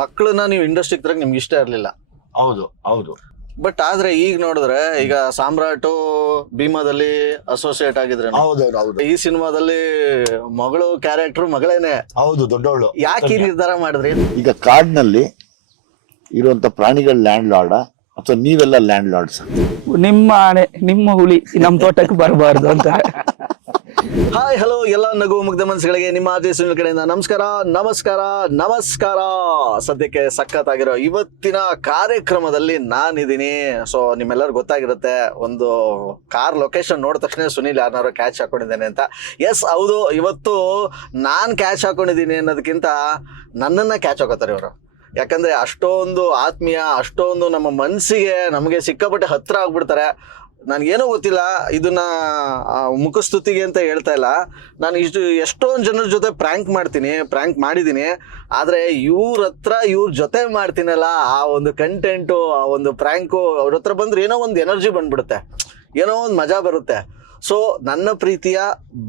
ಮಕ್ಕಳನ್ನ ನೀವು ಇಂಡಸ್ಟ್ರಿಗೆ ತರಕ್ ನಿಮ್ಗೆ ಇಷ್ಟ ಇರ್ಲಿಲ್ಲ. ಹೌದು ಹೌದು. ಬಟ್ ಆದ್ರೆ ಈಗ ನೋಡಿದ್ರೆ ಈಗ ಸಾಮ್ರಾಟು ಭೀಮಾದಲ್ಲಿ ಅಸೋಸಿಯೇಟ್ ಆಗಿದ್ರೆ, ಹೌದು. ಈ ಸಿನಿಮಾದಲ್ಲಿ ಮಗಳು ಕ್ಯಾರೆಕ್ಟರ್ ಮಗಳೇನೆ. ಹೌದು, ದೊಡ್ಡವಳು. ಯಾಕೆ ಈ ನಿರ್ಧಾರ ಮಾಡಿದ್ರಿ? ಈಗ ಕಾಡಿನಲ್ಲಿ ಇರುವಂತ ಪ್ರಾಣಿಗಳ ಲ್ಯಾಂಡ್ ಲಾರ್ಡ್ ಅಥವಾ ನೀವೆಲ್ಲ ಲ್ಯಾಂಡ್ ಲಾರ್ಡ್ಸ್? ನಿಮ್ಮ ಆಣೆ, ನಿಮ್ಮ ಹುಲಿ ನಮ್ ತೋಟಕ್ಕೆ ಬರಬಾರ್ದು ಅಂತ. ಹಾಯ್ ಹಲೋ ಎಲ್ಲ ನಗು ಮುಗ್ಧ ಮನಸ್ಸುಗಳಿಗೆ ನಿಮ್ಮ ಆರ್ಜೆ ಸುನಿಲ್ ಕಡೆಯಿಂದ ನಮಸ್ಕಾರ. ಸದ್ಯಕ್ಕೆ ಸಖತ್ತಾಗಿರೋ ಇವತ್ತಿನ ಕಾರ್ಯಕ್ರಮದಲ್ಲಿ ನಾನಿದ್ದೀನಿ. ಸೊ ನಿಮ್ಮೆಲ್ಲರಿಗೂ ಗೊತ್ತಾಗಿರುತ್ತೆ, ಒಂದು ಕಾರ್ ಲೊಕೇಶನ್ ನೋಡಿದ ತಕ್ಷಣ ಸುನಿಲ್ ಯಾರನ್ನಾರು ಕ್ಯಾಚ್ ಹಾಕೊಂಡಿದ್ದೇನೆ ಅಂತ. ಎಸ್ ಹೌದು, ಇವತ್ತು ನಾನು ಕ್ಯಾಚ್ ಹಾಕೊಂಡಿದ್ದೀನಿ ಅನ್ನೋದಕ್ಕಿಂತ ನನ್ನನ್ನು ಕ್ಯಾಚ್ ಹಾಕೋತಾರೆ ಇವರು. ಯಾಕಂದರೆ ಅಷ್ಟೊಂದು ಆತ್ಮೀಯ, ಅಷ್ಟೊಂದು ನಮ್ಮ ಮನಸ್ಸಿಗೆ ನಮಗೆ ಸಿಕ್ಕಾಪಟ್ಟೆ ಹತ್ರ ಆಗ್ಬಿಡ್ತಾರೆ. ನನಗೇನೋ ಗೊತ್ತಿಲ್ಲ, ಇದನ್ನ ಮುಖಸ್ತುತಿಗೆ ಅಂತ ಹೇಳ್ತಾ ಇಲ್ಲ. ನಾನು ಎಷ್ಟೊಂದು ಜನರ ಜೊತೆ ಪ್ರ್ಯಾಂಕ್ ಮಾಡಿದ್ದೀನಿ. ಆದರೆ ಇವ್ರ ಜೊತೆ ಮಾಡ್ತೀನಲ್ಲ, ಆ ಒಂದು ಕಂಟೆಂಟು, ಆ ಒಂದು ಪ್ರ್ಯಾಂಕು, ಅವ್ರ ಹತ್ರ ಬಂದ್ರೆ ಏನೋ ಒಂದು ಎನರ್ಜಿ ಬಂದ್ಬಿಡುತ್ತೆ, ಏನೋ ಒಂದು ಮಜಾ ಬರುತ್ತೆ. ಸೊ ನನ್ನ ಪ್ರೀತಿಯ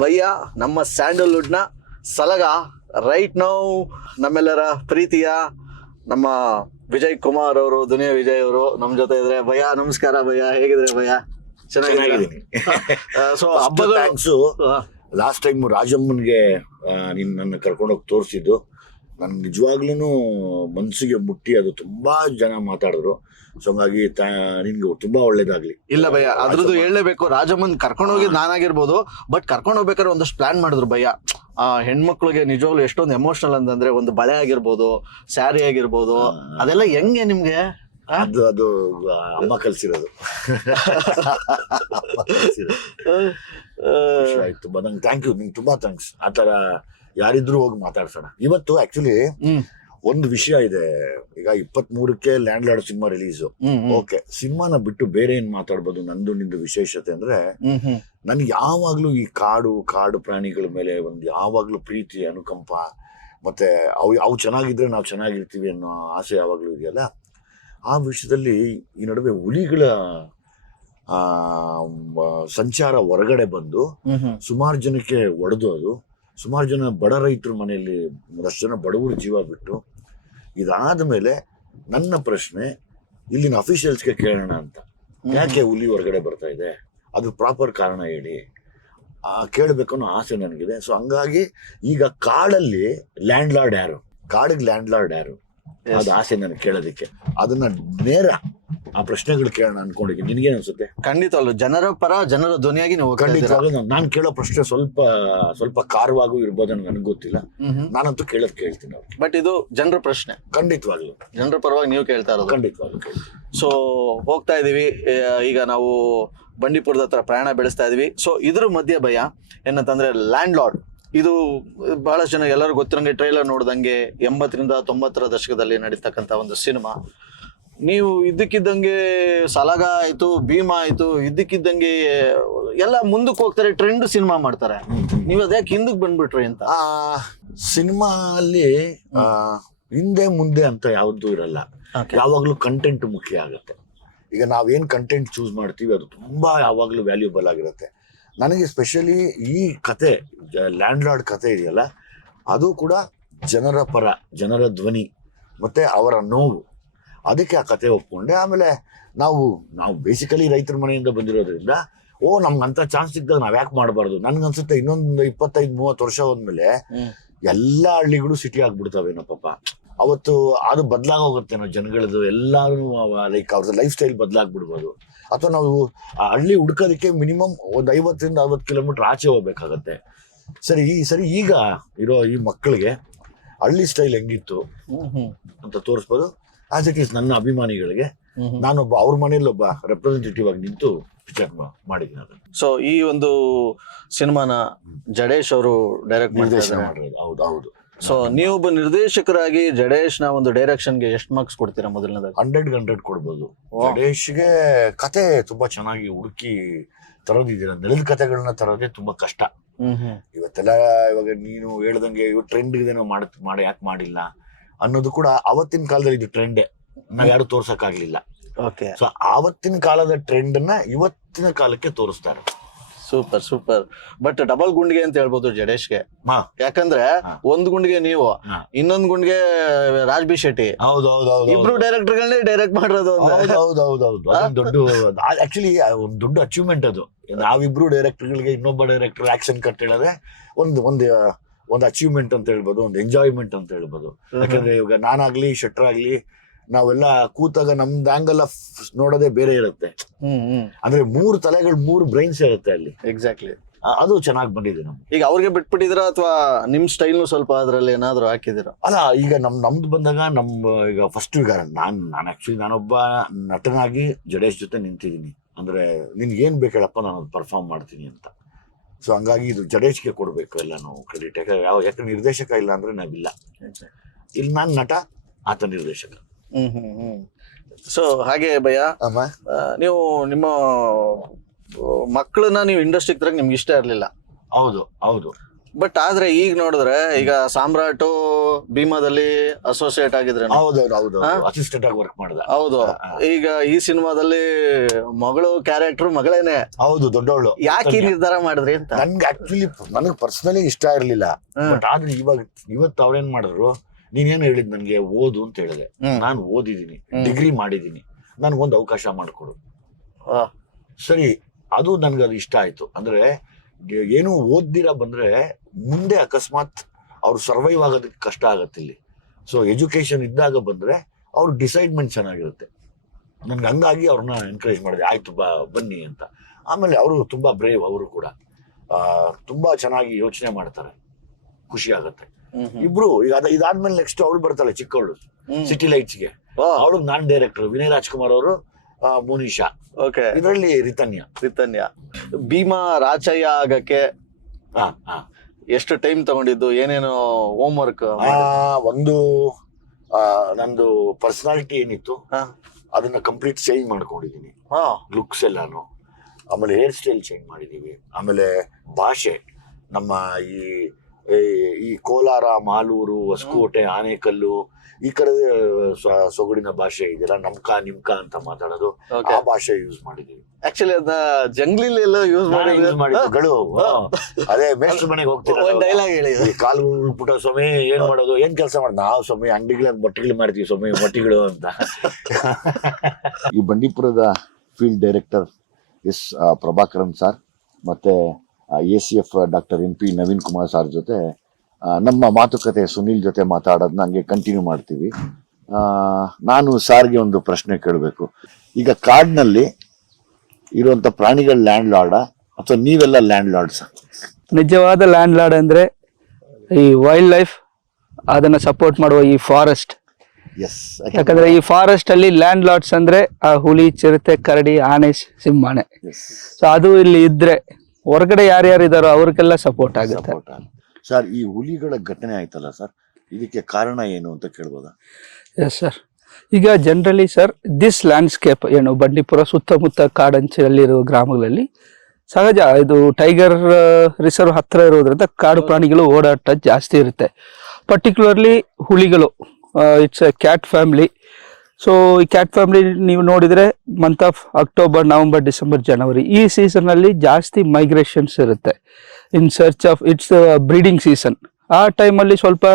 ಭಯ್ಯ, ನಮ್ಮ ಸ್ಯಾಂಡಲ್ವುಡ್ನ ಸಲಗ, ರೈಟ್ ನೌ ನಮ್ಮೆಲ್ಲರ ಪ್ರೀತಿಯ ನಮ್ಮ ವಿಜಯ್ ಕುಮಾರ್ ಅವರು, ದುನಿಯಾ ವಿಜಯ್ ಅವರು ನಮ್ಮ ಜೊತೆ ಇದ್ರೆ. ಭಯ್ಯ ನಮಸ್ಕಾರ. ಭಯ್ಯ ಹೇಗಿದ್ರೆ ಭಯ್ಯ? ಚೆನ್ನಾಗಿದ್ದೀನಿ. ಸೊ ಹಬ್ಬಗಳು, ಲಾಸ್ಟ್ ಟೈಮ್ ರಾಜಮ್ಮನ್ಗೆ ನನ್ನ ಕರ್ಕೊಂಡೋಗಿ ತೋರಿಸಿದ್ದು ನನ್ ನಿಜವಾಗ್ಲೂ ಮನ್ಸಿಗೆ ಮುಟ್ಟಿ, ಅದು ತುಂಬಾ ಜನ ಮಾತಾಡಿದ್ರು. ಸೊ ಹಂಗಾಗಿ ನಿನ್ಗೆ ತುಂಬಾ ಒಳ್ಳೇದಾಗ್ಲಿ. ಇಲ್ಲ ಭಯ್ಯ, ಅದ್ರದ್ದು ಹೇಳಲೇಬೇಕು. ರಾಜಮ್ಮನ್ ಕರ್ಕೊಂಡೋಗಿದ್ ನಾನಾಗಿರ್ಬೋದು, ಬಟ್ ಕರ್ಕೊಂಡು ಹೋಗ್ಬೇಕಾದ್ರೆ ಒಂದಷ್ಟು ಪ್ಲಾನ್ ಮಾಡಿದ್ರು ಭಯ್ಯ. ಹೆಣ್ಮಕ್ಳಿಗೆ ನಿಜವಾಗ್ಲು ಎಷ್ಟೊಂದು ಎಮೋಷನಲ್ ಅಂತಂದ್ರೆ, ಒಂದು ಬಳೆ ಆಗಿರ್ಬೋದು, ಸ್ಯಾರಿ ಆಗಿರ್ಬೋದು, ಅದೆಲ್ಲ ಹೆಂಗೆ ನಿಮ್ಗೆ? ಅದು ಅಮ್ಮ ಕಲ್ಸಿರೋದು. ಆಯ್ತು, ನಂಗೆ ಥ್ಯಾಂಕ್ ಯು, ನಿಂಗೆ ತುಂಬಾ ಥ್ಯಾಂಕ್ಸ್. ಆತರ ಯಾರಿದ್ರು ಹೋಗಿ ಮಾತಾಡ್ಸೋಣ. ಇವತ್ತು ಆಕ್ಚುಲಿ ಒಂದು ವಿಷಯ ಇದೆ. ಈಗ 23ಕ್ಕೆ land lord cinema release. Okay, ಸಿನಿಮಾನ ಬಿಟ್ಟು ಬೇರೆ ಏನ್ ಮಾತಾಡ್ಬೋದು? ನಿಂದು ವಿಶೇಷತೆ ಅಂದ್ರೆ, ನನ್ಗೆ ಯಾವಾಗ್ಲೂ ಈ ಕಾಡು ಪ್ರಾಣಿಗಳ ಮೇಲೆ ಒಂದು ಯಾವಾಗ್ಲೂ ಪ್ರೀತಿ, ಅನುಕಂಪ, ಮತ್ತೆ ಅವು ಚೆನ್ನಾಗಿದ್ರೆ ನಾವು ಚೆನ್ನಾಗಿರ್ತೀವಿ ಅನ್ನೋ ಆಸೆ ಯಾವಾಗ್ಲೂ ಇದೆಯಲ್ಲ. ಆ ವಿಷಯದಲ್ಲಿ ಈ ನಡುವೆ ಹುಲಿಗಳ ಸಂಚಾರ ಹೊರಗಡೆ ಬಂದು ಸುಮಾರು ಜನಕ್ಕೆ ಒಡೆದೋದು, ಸುಮಾರು ಜನ ಬಡ ರೈತರ ಮನೆಯಲ್ಲಿ ಒಂದಷ್ಟು ಜನ ಬಡವರು ಜೀವ ಬಿಟ್ಟು. ಇದಾದ ಮೇಲೆ ನನ್ನ ಪ್ರಶ್ನೆ ಇಲ್ಲಿನ ಅಫಿಷಿಯಲ್ಸ್ಗೆ ಕೇಳೋಣ ಅಂತ, ಯಾಕೆ ಹುಲಿ ಹೊರಗಡೆ ಬರ್ತಾ ಇದೆ, ಅದು ಪ್ರಾಪರ್ ಕಾರಣ ಹೇಳಿ ಕೇಳಬೇಕು ಅನ್ನೋ ಆಸೆ ನನಗಿದೆ. ಸೊ ಹಂಗಾಗಿ ಈಗ ಕಾಡಲ್ಲಿ ಲ್ಯಾಂಡ್ ಲಾರ್ಡ್ ಯಾರು, ಕಾಡಿಗೆ ಲ್ಯಾಂಡ್ ಲಾರ್ಡ್ ಯಾರು, ಅದು ಆಸೆ ನನಗೆ ಕೇಳೋದಕ್ಕೆ. ಅದನ್ನ ನೇರ ಆ ಪ್ರಶ್ನೆಗಳು ಕೇಳೋಣ ಅನ್ಕೊಂಡಿದ್ದೀನಿ. ನಿನ್ಗೇನು ಅನ್ಸುತ್ತೆ? ಖಂಡಿತವಲ್ಲ, ಜನರ ಪರ, ಜನರ ಧ್ವನಿಯಾಗಿ ನೀವು. ಖಂಡಿತವಾಗ್ಲೂ ನಾನು ಕೇಳೋ ಪ್ರಶ್ನೆ ಸ್ವಲ್ಪ ಕಾರವಾಗೂ ಇರ್ಬೋದು, ನನಗೆ ಗೊತ್ತಿಲ್ಲ. ನಾನಂತೂ ಕೇಳ್ತೀನಿ ಅವ್ರಿಗೆ. ಬಟ್ ಇದು ಜನರ ಪ್ರಶ್ನೆ, ಖಂಡಿತವಾಗ್ಲು ಜನರ ಪರವಾಗಿ ನೀವು ಕೇಳ್ತಾ ಇರೋದು. ಖಂಡಿತವಾಗ್ಲು. ಸೊ ಹೋಗ್ತಾ ಇದೀವಿ, ಈಗ ನಾವು ಬಂಡೀಪುರದ ಹತ್ರ ಪ್ರಯಾಣ ಬೆಳೆಸ್ತಾ ಇದೀವಿ. ಸೊ ಇದ್ರ ಮಧ್ಯೆ ಭಯ ಏನಂತಂದ್ರೆ, ಲ್ಯಾಂಡ್ ಲಾರ್ಡ್ ಇದು ಬಹಳಷ್ಟು ಜನ ಎಲ್ಲರೂ ಗೊತ್ತಿರಂಗೆ, ಟ್ರೈಲರ್ ನೋಡ್ದಂಗೆ 80ರಿಂದ 90ರ ದಶಕದಲ್ಲಿ ನಡೀತಕ್ಕಂಥ ಒಂದು ಸಿನಿಮಾ. ನೀವು ಇದ್ದಕ್ಕಿದ್ದಂಗೆ ಸಲಗ ಆಯ್ತು, ಭೀಮಾ ಆಯ್ತು, ಇದ್ದಕ್ಕಿದ್ದಂಗೆ ಎಲ್ಲ ಮುಂದಕ್ಕೆ ಹೋಗ್ತಾರೆ, ಟ್ರೆಂಡ್ ಸಿನಿಮಾ ಮಾಡ್ತಾರೆ. ನೀವು ಅದ್ಯಾಕೆ ಹಿಂದಕ್ಕೆ ಬಂದ್ಬಿಟ್ರಿ ಅಂತ? ಸಿನಿಮಾ ಅಲ್ಲಿ ಹಿಂದೆ ಮುಂದೆ ಅಂತ ಯಾವ್ದು ಇರಲ್ಲ. ಯಾವಾಗ್ಲೂ ಕಂಟೆಂಟ್ ಮುಖ್ಯ ಆಗುತ್ತೆ. ಈಗ ನಾವೇನ್ ಕಂಟೆಂಟ್ ಚೂಸ್ ಮಾಡ್ತೀವಿ ಅದು ತುಂಬಾ ಯಾವಾಗ್ಲೂ ವ್ಯಾಲ್ಯೂಬಲ್ ಆಗಿರುತ್ತೆ. ನನಗೆ ಸ್ಪೆಷಲಿ ಈ ಕತೆ, ಲ್ಯಾಂಡ್ ಲಾರ್ಡ್ ಕತೆ ಇದೆಯಲ್ಲ, ಅದು ಕೂಡ ಜನರ ಪರ, ಜನರ ಧ್ವನಿ ಮತ್ತೆ ಅವರ ನೋವು, ಅದಕ್ಕೆ ಆ ಕತೆ ಒಪ್ಕೊಂಡೆ. ಆಮೇಲೆ ನಾವು ಬೇಸಿಕಲಿ ರೈತರ ಮನೆಯಿಂದ ಬಂದಿರೋದ್ರಿಂದ, ನಮ್ಗಂತ ಚಾನ್ಸ್ ಸಿಕ್ಕಿದಾಗ ನಾವ್ ಯಾಕೆ ಮಾಡಬಾರ್ದು? ನನ್ಗನ್ಸುತ್ತೆ ಇನ್ನೊಂದು 25-30 ವರ್ಷ ಹೋದ್ಮೇಲೆ ಎಲ್ಲಾ ಹಳ್ಳಿಗಳು ಸಿಟಿ ಆಗ್ಬಿಡ್ತಾವೇನೋ ಪಾಪ. ಅವತ್ತು ಅದು ಬದಲಾಗೋಗುತ್ತೇನೋ ಜನಗಳದ್ದು, ಎಲ್ಲಾರು ಲೈಕ್ ಅವ್ರದ್ದು ಲೈಫ್ ಸ್ಟೈಲ್ ಬದಲಾಗ್ಬಿಡ್ಬೋದು. ಅಥವಾ ನಾವು ಆ ಹಳ್ಳಿ ಹುಡ್ಕೋದಕ್ಕೆ ಮಿನಿಮಮ್ ಒಂದು 50ರಿಂದ 60 ಕಿಲೋಮೀಟರ್ ಆಚೆ ಹೋಗ್ಬೇಕಾಗತ್ತೆ. ಸರಿ ಈಗ ಇರೋ ಈ ಮಕ್ಕಳಿಗೆ ಹಳ್ಳಿ ಸ್ಟೈಲ್ ಹೆಂಗಿತ್ತು ಅಂತ ತೋರಿಸ್ಬೋದು. ಆಸ್ ಇಟ್ ಈಸ್ ನನ್ನ ಅಭಿಮಾನಿಗಳಿಗೆ ನಾನೊಬ್ಬ ಅವ್ರ ಮನೇಲಿ ಒಬ್ಬ ರೆಪ್ರೆಸೆಂಟೇಟಿವ್ ಆಗಿ ನಿಂತು ಪಿಕ್ಚರ್ ಮಾಡಿದ್ದೀನಿ ಅದನ್ನು. ಸೊ ಈ ಒಂದು ಸಿನಿಮಾನ ಜಡೇಶ್ ಅವರು ಡೈರೆಕ್ಟ್ ಮಾಡಿರೋದು. ಹೌದು. ಸೊ ನೀವೊಬ್ಬ ನಿರ್ದೇಶಕರಾಗಿ ಜಡೇಶ್ನ ಒಂದು ಡೈರೆಕ್ಷನ್ಗೆ ಎಷ್ಟು ಮಾರ್ಕ್ಸ್ ಕೊಡ್ತೀರಾ? ಮೊದಲನೇದಾಗಿ 100 ಕೊಡ್ಬೋದು. ಜಡೇಶ್ಗೆ ಕತೆ ತುಂಬಾ ಚೆನ್ನಾಗಿ ಹುಡುಕಿ ತರೋದಿದ್ದೀರ. ನೆಲದ ಕತೆಗಳನ್ನ ತರೋದೇ ತುಂಬಾ ಕಷ್ಟ. ಇವತ್ತೆಲ್ಲ ಇವಾಗ ನೀನು ಹೇಳ್ದಂಗೆ ಟ್ರೆಂಡ್ ಇದೇನೋ ಮಾಡಿ ಯಾಕೆ ಮಾಡಿಲ್ಲ ಅನ್ನೋದು ಕೂಡ ಅವತ್ತಿನ ಕಾಲದಲ್ಲಿ ಇದು ಟ್ರೆಂಡೇ, ನಾವ್ ಯಾರು ತೋರ್ಸಕ್ ಆಗ್ಲಿಲ್ಲ. ಸೊ ಆವತ್ತಿನ ಕಾಲದ ಟ್ರೆಂಡ್ ನ ಇವತ್ತಿನ ಕಾಲಕ್ಕೆ ತೋರಿಸ್ತಾರೆ. Super super. ಬಟ್ ಡಬಲ್ ಗುಂಡಿಗೆ ಅಂತ ಹೇಳ್ಬೋದು ಜಡೇಶ್ಗೆ. ಹಾ. ಯಾಕಂದ್ರೆ ಒಂದ್ ಗುಂಡಿಗೆ ನೀವು, ಹಾ. ಇನ್ನೊಂದ್ ಗುಂಡಿಗೆ ರಾಜ್ ಬಿ ಶೆಟ್ಟಿ, ಇಬ್ರು ಡೈರೆಕ್ಟರ್ಗಳನ್ನೇ ಡೈರೆಕ್ಟ್ ಮಾಡಿರೋದು. ಹೌದೌದೌದು, ದೊಡ್ಡ ಆಕ್ಚುಲಿ ಒಂದು ದೊಡ್ಡ ಅಚೀವ್ಮೆಂಟ್ ಅದು. ನಾವಿಬ್ರು ಡೈರೆಕ್ಟರ್ಗಳಿಗೆ ಇನ್ನೊಬ್ಬ ಡೈರೆಕ್ಟರ್ ಆಕ್ಷನ್ ಕಟ್ ಹೇಳಿದ್ರೆ ಒಂದು ಅಚೀವ್ಮೆಂಟ್ ಅಂತ ಹೇಳ್ಬೋದು, ಒಂದು ಎಂಜಾಯ್ಮೆಂಟ್ ಅಂತ ಹೇಳ್ಬೋದು. ಯಾಕಂದ್ರೆ ಇವಾಗ ನಾನಾಗ್ಲಿ ಶೆಟ್ರಾಗ್ಲಿ ನಾವೆಲ್ಲ ಕೂತಾಗ ನಮ್ದು ಆಂಗಲ್ ಆಫ್ ನೋಡೋದೇ ಬೇರೆ ಇರುತ್ತೆ. ಅಂದ್ರೆ 3 ತಲೆಗಳು 3 ಬ್ರೈನ್ಸ್ ಇರುತ್ತೆ ಅಲ್ಲಿ. ಎಕ್ಸಾಕ್ಟ್ಲಿ, ಅದು ಚೆನ್ನಾಗಿ ಬಂದಿದೆ ನಮ್ಗೆ. ಈಗ ಅವ್ರಿಗೆ ಬಿಟ್ಬಿಟ್ಟಿದ್ರ ಅಥವಾ ನಿಮ್ ಸ್ಟೈಲ್ ಸ್ವಲ್ಪ ಅದ್ರಲ್ಲಿ ಏನಾದ್ರು ಹಾಕಿದಿರ? ಅಲ್ಲ, ಈಗ ನಮ್ದು ಬಂದಾಗ ಈಗ ಫಸ್ಟ್ ಈಗ ನಾನು ಆಕ್ಚುಲಿ ನಾನೊಬ್ಬ ನಟನಾಗಿ ಜಡೇಶ್ ಜೊತೆ ನಿಂತಿದ್ದೀನಿ. ಅಂದ್ರೆ ನಿನ್ಗೆ ಏನ್ ಬೇಕು ಹೇಳಪ್ಪ, ನಾನು ಪರ್ಫಾರ್ಮ್ ಮಾಡ್ತೀನಿ ಅಂತ. ಸೊ ಹಂಗಾಗಿ ಇದು ಜಡೇಶ್ಗೆ ಕೊಡ್ಬೇಕು ಎಲ್ಲ ನಾವು ಕ್ರೆಡಿಟ್. ಯಾಕಂದ್ರೆ ನಿರ್ದೇಶಕ ಇಲ್ಲ ಅಂದ್ರೆ ನಾವಿಲ್ಲ. ಇಲ್ಲಿ ನಾನು ನಟ, ಆತ ನಿರ್ದೇಶಕ. ಸೊ ಹಾಗೆ ಭಯ್ಯ, ನೀವು ನಿಮ್ಮ ಮಕ್ಕಳನ್ನ ನೀವು ಇಂಡಸ್ಟ್ರಿಗೆ ತರಕ್ ನಿಮ್ಗೆ ಇಷ್ಟ ಇರ್ಲಿಲ್ಲ. ಹೌದು ಹೌದು. ಬಟ್ ಆದ್ರೆ ಈಗ ನೋಡಿದ್ರೆ ಈಗ ಸಾಮ್ರಾಟು ಭೀಮಾದಲ್ಲಿ ಅಸೋಸಿಯೇಟ್ ಆಗಿದ್ರೆ, ಹೌದು ಅಸಿಸ್ಟೆಂಟ್ ಆಗಿ ವರ್ಕ್ ಮಾಡಿದ. ಹೌದು. ಈಗ ಈ ಸಿನಿಮಾದಲ್ಲಿ ಮಗಳು ಕ್ಯಾರೆಕ್ಟರ್ ಮಗಳೇನೆ. ಹೌದು, ದೊಡ್ಡವಳು. ಯಾಕೆ ನಿರ್ಧಾರ ಮಾಡಿದ್ರಿ ಅಂತ? ನನ್ಗೆ ಆಕ್ಚುಲಿ ನನಗೆ ಪರ್ಸನಲಿ ಇಷ್ಟ ಇರ್ಲಿಲ್ಲ. ಬಟ್ ಆದ್ರೆ ಇವತ್ತು ಅವ್ರೇನ್ ಮಾಡಿದ್ರು, ನೀನೇನು ಹೇಳಿದ್ ನನ್ಗೆ ಓದು ಅಂತ ಹೇಳಿದೆ. ನಾನು ಓದಿದೀನಿ, ಡಿಗ್ರಿ ಮಾಡಿದೀನಿ, ನನ್ಗೊಂದು ಅವಕಾಶ ಮಾಡ್ಕೊಡು. ಸರಿ, ಅದು ನನ್ಗದು ಇಷ್ಟ ಆಯ್ತು. ಅಂದ್ರೆ ಏನು ಓದ್ದಿರ ಬಂದ್ರೆ ಮುಂದೆ ಅಕಸ್ಮಾತ್ ಅವ್ರು ಸರ್ವೈವ್ ಆಗೋದಕ್ಕೆ ಕಷ್ಟ ಆಗತ್ತೆ ಇಲ್ಲಿ. ಸೊ ಎಜುಕೇಶನ್ ಇದ್ದಾಗ ಬಂದ್ರೆ ಅವ್ರ ಡಿಸೈಡ್ಮೆಂಟ್ ಚೆನ್ನಾಗಿರುತ್ತೆ. ನನ್ಗೆ ಹಂಗಾಗಿ ಅವ್ರನ್ನ ಎನ್ಕರೇಜ್ ಮಾಡಿದೆ, ಆಯ್ತು ಬನ್ನಿ ಅಂತ. ಆಮೇಲೆ ಅವರು ತುಂಬಾ ಬ್ರೇವ್, ಅವರು ಕೂಡ ತುಂಬಾ ಚೆನ್ನಾಗಿ ಯೋಚನೆ ಮಾಡ್ತಾರೆ, ಖುಷಿ ಆಗತ್ತೆ. ಇಬ್ರು ಈಗ ಇದಾದ್ಮೇಲೆ ನೆಕ್ಸ್ಟ್ ಅವಳು ಬರ್ತಾಳೆ, ಚಿಕ್ಕವಳು, ಸಿಟಿ ಲೈಟ್ಸ್ಗೆ. ಅವಳು ನಾನ್ ಡೈರೆಕ್ಟರ್, ವಿನಯ್ ರಾಜ್ಕುಮಾರ್ ಅವರು ಮೋನಿಶಾ. ಇದರಲ್ಲಿ ರಿತನ್ಯ. ಭೀಮಾ ರಾಚಯ್ಯ ಆಗಕ್ಕೆ ಎಷ್ಟು ಟೈಮ್ ತಗೊಂಡಿದ್ದು, ಏನೇನು ಹೋಮ್ ವರ್ಕ್? ಒಂದು ನಂದು ಪರ್ಸನಾಲಿಟಿ ಏನಿತ್ತು ಅದನ್ನ ಕಂಪ್ಲೀಟ್ ಚೇಂಜ್ ಮಾಡ್ಕೊಂಡಿದೀನಿ, ಲುಕ್ಸ್ ಎಲ್ಲಾನು. ಆಮೇಲೆ ಹೇರ್ ಸ್ಟೈಲ್ ಚೇಂಜ್ ಮಾಡಿದೀವಿ. ಆಮೇಲೆ ಭಾಷೆ, ನಮ್ಮ ಈ ಕೋಲಾರ, ಮಾಲೂರು, ಹೊಸಕೋಟೆ, ಆನೇಕಲ್ಲು ಈ ಕಡೆ ಸೊಗಡಿನ ಭಾಷೆ ಇದೆಲ್ಲ, ನಮ್ಕ ನಿಮ್ಕ ಅಂತ ಮಾತಾಡೋದು, ಆ ಭಾಷೆ ಯೂಸ್ ಮಾಡಿದೀವಿ. ಆಕ್ಚುಲಿ ಅದ ಜಂಗ್ಲಿಲ್ ಎಲ್ಲ ಯೂಸ್ ಮಾಡಿದ್ರು. ಅದೇ ಮೇಷ್ಟ್ರ ಮನೆಗೆ ಹೋಗ್ತೀವಿ, ಡೈಲಾಗ್ ಹೇಳಿ, ಕಾಲು ಉಳ್ಬಿಟ್ಟ ಸ್ವಾಮಿ ಏನ್ ಮಾಡೋದು, ಏನ್ ಕೆಲಸ ಮಾಡೋದು, ನಾವು ಸ್ವಾಮಿ ಅಂಗಡಿಗಳ ಮೊಟ್ಟಿಗಳು ಮಾಡ್ತೀವಿ ಸ್ವಾಮಿ, ಮೊಟ್ಟಿಗಳು ಅಂತ. ಈ ಬಂಡೀಪುರದ field director S Prabhakaran sir ಮತ್ತೆ ACF doctor NP Naveen Kumar sir ಜೊತೆ ನಮ್ಮ ಮಾತುಕತೆ ಸುನೀಲ್ ಜೊತೆ ಮಾತಾಡೋದನ್ನ ಹಂಗೆ ಕಂಟಿನ್ಯೂ ಮಾಡ್ತೀವಿ. ನಾನು ಸಾರ್ಗೆ ಒಂದು ಪ್ರಶ್ನೆ ಕೇಳಬೇಕು. ಈಗ ಕಾಡ್ನಲ್ಲಿ ಇರುವಂತ ಪ್ರಾಣಿಗಳ ಲ್ಯಾಂಡ್ ಲಾರ್ಡ ಅಥವಾ ನೀವೆಲ್ಲ ಲ್ಯಾಂಡ್ ಲಾರ್ಡ್ಸ್? ನಿಜವಾದ ಲ್ಯಾಂಡ್ ಲಾರ್ಡ್ ಅಂದ್ರೆ ಈ ವೈಲ್ಡ್ ಲೈಫ್, ಅದನ್ನ ಸಪೋರ್ಟ್ ಮಾಡುವ ಈ ಫಾರೆಸ್ಟ್. ಯಾಕಂದ್ರೆ ಈ ಫಾರೆಸ್ಟ್ ಅಲ್ಲಿ ಲ್ಯಾಂಡ್ ಲಾರ್ಡ್ಸ್ ಅಂದ್ರೆ ಆ ಹುಲಿ, ಚಿರತೆ, ಕರಡಿ, ಆನೆ, ಸಿಂಹಾನೆ. ಸೊ ಅದು ಇಲ್ಲಿ ಇದ್ರೆ ಹೊರಗಡೆ ಯಾರ್ಯಾರು ಇದಾರೋ ಅವ್ರಿಗೆಲ್ಲ ಸಪೋರ್ಟ್ ಆಗುತ್ತೆ. ಸರ್, ಈ ಹುಲಿಗಳ ಘಟನೆ ಆಯ್ತಲ್ಲ ಸರ್, ಇದಕ್ಕೆ ಕಾರಣ ಏನು ಅಂತ ಕೇಳ್ಬೋದಾ? Yes sir. ಈಗ ಜನರಲಿ ಸರ್, ದಿಸ್ ಲ್ಯಾಂಡ್ಸ್ಕೇಪ್ ಏನು ಬಂಡೀಪುರ ಸುತ್ತಮುತ್ತ ಕಾಡಂಚಿನಲ್ಲಿರುವ ಗ್ರಾಮಗಳಲ್ಲಿ ಸಹಜ ಇದು ಟೈಗರ್ ರಿಸರ್ವ್ ಹತ್ರ ಇರೋದ್ರಿಂದ ಕಾಡು ಪ್ರಾಣಿಗಳು ಓಡಾಟ ಜಾಸ್ತಿ ಇರುತ್ತೆ. ಪರ್ಟಿಕ್ಯುಲರ್ಲಿ ಹುಲಿಗಳು, it's a cat family. So ಈ ಕ್ಯಾಟ್ ಫ್ಯಾಮಿಲಿ ನೀವು ನೋಡಿದ್ರೆ month of October, November, December, January ಈ ಸೀಸನ್ ಅಲ್ಲಿ ಜಾಸ್ತಿ ಮೈಗ್ರೇಷನ್ಸ್ ಇರುತ್ತೆ in search of its breeding season. ಆ ಟೈಮಲ್ಲಿ ಸ್ವಲ್ಪ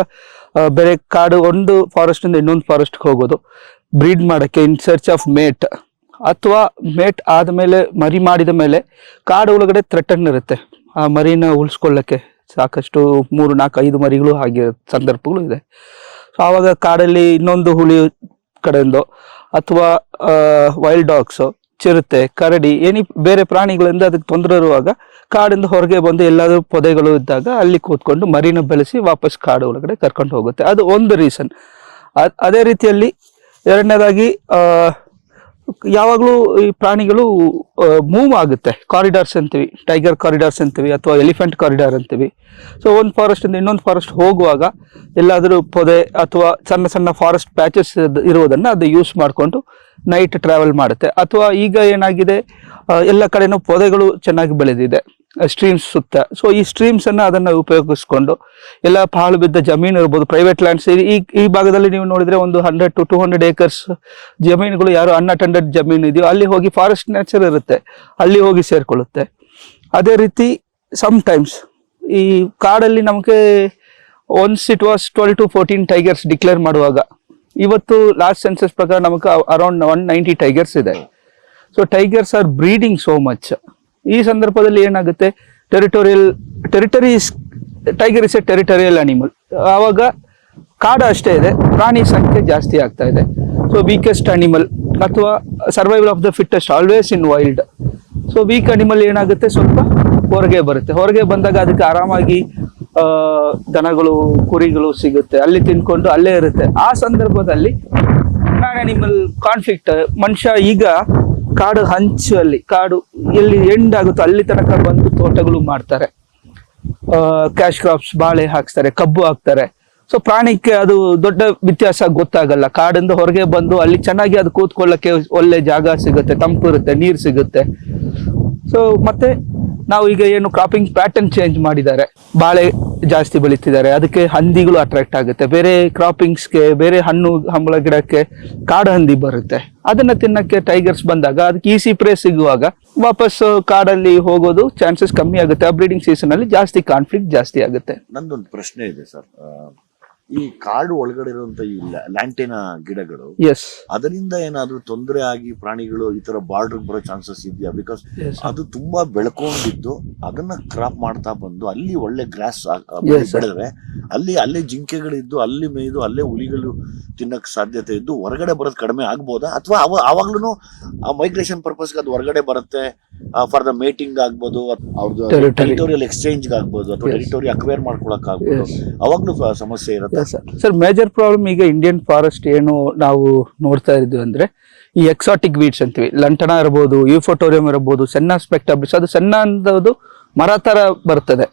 ಬೇರೆ ಕಾಡು, ಒಂದು ಫಾರೆಸ್ಟ್ ಇಂದ ಇನ್ನೊಂದು ಫಾರೆಸ್ಟ್ಗೆ ಹೋಗೋದು ಬ್ರೀಡ್ ಮಾಡೋಕ್ಕೆ ಇನ್ ಸರ್ಚ್ ಆಫ್ ಮೇಟ್, ಅಥವಾ ಮೇಟ್ ಆದಮೇಲೆ ಮರಿ ಮಾಡಿದ ಮೇಲೆ ಕಾಡು ಒಳಗಡೆ ಥ್ರೆಟನ್ ಇರುತ್ತೆ ಆ ಮರಿನ ಉಳಿಸ್ಕೊಳ್ಳೋಕ್ಕೆ. ಸಾಕಷ್ಟು 3, 4, 5 ಮರಿಗಳು ಹಾಗೆ ಸಂದರ್ಭಗಳು ಇದೆ. ಸೊ ಆವಾಗ ಕಾಡಲ್ಲಿ ಇನ್ನೊಂದು ಹುಲಿ ಕಡೆಯಿಂದ ಅಥವಾ ವೈಲ್ಡ್ ಡಾಗ್ಸ್, ಚಿರತೆ, ಕರಡಿ, ಬೇರೆ ಪ್ರಾಣಿಗಳಿಂದ ಅದಕ್ಕೆ ತೊಂದರೆ ಇರುವಾಗ ಕಾಡಿಂದ ಹೊರಗೆ ಬಂದು ಎಲ್ಲಾದ್ರೂ ಪೊದೆಗಳು ಇದ್ದಾಗ ಅಲ್ಲಿ ಕೂತ್ಕೊಂಡು ಮರಿನ ಬೆಳೆಸಿ ವಾಪಸ್ ಕಾಡು ಒಳಗಡೆ ಕರ್ಕೊಂಡು ಹೋಗುತ್ತೆ. ಅದು ಒಂದು ರೀಸನ್. ಅದೇ ರೀತಿಯಲ್ಲಿ ಎರಡನೇದಾಗಿ ಯಾವಾಗಲೂ ಈ ಪ್ರಾಣಿಗಳು ಮೂವ್ ಆಗುತ್ತೆ. ಕಾರಿಡಾರ್ಸ್ ಅಂತೀವಿ, ಟೈಗರ್ ಕಾರಿಡಾರ್ಸ್ ಅಂತೀವಿ ಅಥವಾ ಎಲಿಫೆಂಟ್ ಕಾರಿಡಾರ್ ಅಂತೀವಿ. ಸೊ ಒಂದು ಫಾರೆಸ್ಟ್ ಇಂದ ಇನ್ನೊಂದು ಫಾರೆಸ್ಟ್ ಹೋಗುವಾಗ ಎಲ್ಲಾದರೂ ಪೊದೆ ಅಥವಾ ಸಣ್ಣ ಸಣ್ಣ ಫಾರೆಸ್ಟ್ ಪ್ಯಾಚಸ್ ಇರುವುದನ್ನು ಅದು ಯೂಸ್ ಮಾಡಿಕೊಂಡು ನೈಟ್ ಟ್ರಾವೆಲ್ ಮಾಡುತ್ತೆ. ಅಥವಾ ಈಗ ಏನಾಗಿದೆ, ಎಲ್ಲ ಕಡೆನೂ ಪೊದೆಗಳು ಚೆನ್ನಾಗಿ ಬೆಳೆದಿದೆ ಸ್ಟ್ರೀಮ್ಸ್ ಸುತ್ತ. ಸೊ ಈ ಸ್ಟ್ರೀಮ್ಸ್ ಅನ್ನ ಅದನ್ನ ಉಪಯೋಗಿಸ್ಕೊಂಡು ಎಲ್ಲ ಪಾಳು ಬಿದ್ದ ಜಮೀನು ಇರ್ಬೋದು, ಪ್ರೈವೇಟ್ ಲ್ಯಾಂಡ್ಸ್, ಈ ಭಾಗದಲ್ಲಿ ನೀವು ನೋಡಿದ್ರೆ ಒಂದು 100 to 200 acres ಜಮೀನುಗಳು ಯಾರು ಅನ್ಅಟೆಂಡೆಡ್ ಜಮೀನು ಇದೆಯೋ ಅಲ್ಲಿ ಹೋಗಿ ಫಾರೆಸ್ಟ್ ನೇಚರ್ ಇರುತ್ತೆ, ಅಲ್ಲಿ ಹೋಗಿ ಸೇರ್ಕೊಳ್ಳುತ್ತೆ. ಅದೇ ರೀತಿ ಟೈಮ್ಸ್ ಈ ಕಾಡಲ್ಲಿ ನಮಗೆ once it was 12 to 14 tigers declare ಮಾಡುವಾಗ, ಇವತ್ತು ಲಾಸ್ಟ್ ಸೆನ್ಸಸ್ ಪ್ರಕಾರ ನಮಗೆ ಅರೌಂಡ್ 190 ಟೈಗರ್ಸ್ ಇದೆ. So tigers are breeding so much. ಈ ಸಂದರ್ಭದಲ್ಲಿ ಏನಾಗುತ್ತೆ, tiger is a territorial animal. ಆವಾಗ ಕಾಡು ಅಷ್ಟೇ ಇದೆ, ಪ್ರಾಣಿ ಸಂಖ್ಯೆ ಜಾಸ್ತಿ ಆಗ್ತಾ ಇದೆ. ಸೊ ವೀಕೆಸ್ಟ್ ಅನಿಮಲ್ ಅಥವಾ survival of the fittest always in wild. So weak animal ಏನಾಗುತ್ತೆ, ಸ್ವಲ್ಪ ಹೊರಗೆ ಬರುತ್ತೆ. ಹೊರಗೆ ಬಂದಾಗ ಅದಕ್ಕೆ ಆರಾಮಾಗಿ ದನಗಳು ಕುರಿಗಳು ಸಿಗುತ್ತೆ, ಅಲ್ಲಿ ತಿನ್ಕೊಂಡು ಅಲ್ಲೇ ಇರುತ್ತೆ. ಆ ಸಂದರ್ಭದಲ್ಲಿ ಮ್ಯಾನ್ ಅನಿಮಲ್ ಕಾನ್ಫ್ಲಿಕ್ಟ್. ಮನುಷ್ಯ ಈಗ ಕಾಡು ಹಂಚಲ್ಲಿ, ಕಾಡು ಎಲ್ಲಿ ಎಂಡ್ ಆಗುತ್ತೋ ಅಲ್ಲಿ ತನಕ ಬಂದು ತೋಟಗಳು ಮಾಡ್ತಾರೆ, ಕ್ಯಾಶ್ ಕ್ರಾಪ್ಸ್, ಬಾಳೆ ಹಾಕ್ತಾರೆ, ಕಬ್ಬು ಹಾಕ್ತಾರೆ. ಸೊ ಪ್ರಾಣಿಗೆ ಅದು ದೊಡ್ಡ ವ್ಯತ್ಯಾಸ ಗೊತ್ತಾಗಲ್ಲ. ಕಾಡಿಂದ ಹೊರಗೆ ಬಂದು ಅಲ್ಲಿ ಚೆನ್ನಾಗಿ ಅದು ಕೂತ್ಕೊಳ್ಳಕ್ಕೆ ಒಳ್ಳೆ ಜಾಗ ಸಿಗುತ್ತೆ, ತಂಪು ಇರುತ್ತೆ, ನೀರು ಸಿಗುತ್ತೆ. ಸೊ ಮತ್ತೆ ನಾವು ಈಗ ಏನು ಕ್ರಾಪಿಂಗ್ ಪ್ಯಾಟರ್ನ್ ಚೇಂಜ್ ಮಾಡಿದ್ದಾರೆ, ಬಾಳೆ ಜಾಸ್ತಿ ಬೆಳೀತಿದ್ದಾರೆ, ಅದಕ್ಕೆ ಹಂದಿಗಳು ಅಟ್ರಾಕ್ಟ್ ಆಗುತ್ತೆ. ಬೇರೆ ಕ್ರಾಪಿಂಗ್ಸ್ಗೆ, ಬೇರೆ ಹಣ್ಣು ಹಂಬಳ ಗಿಡಕ್ಕೆ ಕಾಡು ಹಂದಿ ಬರುತ್ತೆ. ಅದನ್ನ ತಿನ್ನಕ್ಕೆ ಟೈಗರ್ಸ್ ಬಂದಾಗ ಅದಕ್ಕೆ ಈಸಿ ಪ್ರೇ ಸಿಗುವಾಗ ವಾಪಸ್ ಕಾಡಲ್ಲಿ ಹೋಗೋದು ಚಾನ್ಸಸ್ ಕಮ್ಮಿ ಆಗುತ್ತೆ. ಆ ಬ್ರೀಡಿಂಗ್ ಸೀಸನ್ ಅಲ್ಲಿ ಜಾಸ್ತಿ ಕಾನ್ಫ್ಲಿಕ್ಟ್ ಜಾಸ್ತಿ ಆಗುತ್ತೆ. ನಂದೊಂದು ಪ್ರಶ್ನೆ ಇದೆ ಸರ್. ಈ ಕಾಡು ಒಳಗಡೆ ಇರುವಂತ ಈ ಲ್ಯಾಂಟೇನಾ ಗಿಡಗಳು, ಎಸ್, ಅದರಿಂದ ಏನಾದ್ರೂ ತೊಂದರೆ ಆಗಿ ಪ್ರಾಣಿಗಳು ಈ ತರ ಬಾರ್ಡರ್ ಬರೋ ಚಾನ್ಸಸ್ ಇದೆಯಾ? ಬಿಕಾಸ್ ಅದು ತುಂಬಾ ಬೆಳ್ಕೊಂಡಿದ್ದು ಅದನ್ನ ಕ್ರಾಪ್ ಮಾಡ್ತಾ ಬಂದು ಅಲ್ಲಿ ಒಳ್ಳೆ ಗ್ರಾಸ್ ಬೆಳೆದ್ರೆ ಅಲ್ಲೇ ಜಿಂಕೆಗಳಿದ್ದು ಅಲ್ಲಿ ಮೇಯ್ದು ಅಲ್ಲೇ ಹುಲಿಗಳು ತಿನ್ನಕ್ ಸಾಧ್ಯತೆ ಇದ್ದು ಹೊರಗಡೆ ಬರೋದು ಕಡಿಮೆ ಆಗ್ಬೋದಾ? ಅಥವಾ ಆವಾಗ್ಲೂ ಮೈಗ್ರೇಷನ್ ಪರ್ಪಸ್ಗೆ ಅದು ಹೊರಗಡೆ ಬರುತ್ತೆ, ಫಾರ್ ದ ಮೇಟಿಂಗ್ ಆಗ್ಬೋದು, ಅವ್ರದ್ದು ಟೆರಿಟೋರಿಯಲ್ ಎಕ್ಸ್ಚೇಂಜ್ ಆಗ್ಬೋದು, ಅಥವಾ ಟೆರಿಟೋರಿ ಅಕ್ವೈರ್ ಮಾಡ್ಕೊಳಕ್ ಆಗ್ಬೋದು, ಅವಾಗ್ಲೂ ಸಮಸ್ಯೆ ಇರುತ್ತೆ ಸರ್. ಮೇಜರ್ ಪ್ರಾಬ್ಲಮ್ ಈಗ ಇಂಡಿಯನ್ ಫಾರೆಸ್ಟ್ ಏನು ನಾವು ನೋಡ್ತಾ ಇದ್ವಿ ಅಂದ್ರೆ ಈ ಎಕ್ಸಾಟಿಕ್ ವೀಡ್ಸ್ ಅಂತೀವಿ. ಲಂಟನ ಇರಬಹುದು, ಯೂಫೋಟೋರಿಯಂ ಇರಬಹುದು, ಸೆನ್ನ ಸ್ಪೆಕ್ಟಬ್ಲಿಸ್. ಅದು ಸೆನ್ನ ಅನ್ನೋದು ಮರ ತರ ಬರ್ತದೆ,